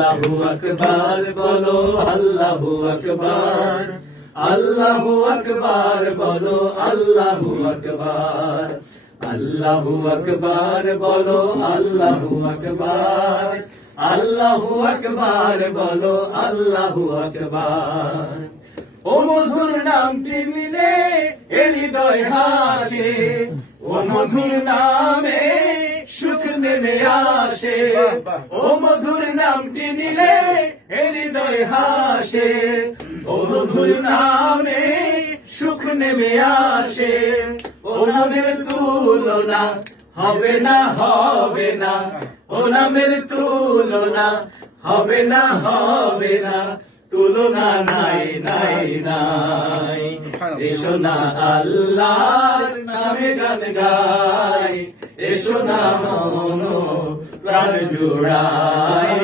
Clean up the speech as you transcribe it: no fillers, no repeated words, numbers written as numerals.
আল্লাহু আকবার বলো, আল্লাহু আকবার, আল্লাহু আকবার বলো, আল্লাহু আকবার, আল্লাহু আকবার বলো, আল্লাহু আকবার, আল্লাহু আকবার বলো, আল্লাহু আকবার। ও মধুর নামটি নিলে এ হৃদয় হাসে, ও মধুর নামে সুখ নেমে আসে, ও মধুর নামটি নিলে এ হৃদয় হাসে, ও মধুর নামে সুখ নেমে আসে। ও নামের তুলনা হবে না, হবে না, ও নামের তুলনা হবে না, হবে না, তুলনা নাই, নাই, নাই। এসো না আল্লাহর নামে গান গাই, এসো না মন প্রাণ জুড়াই।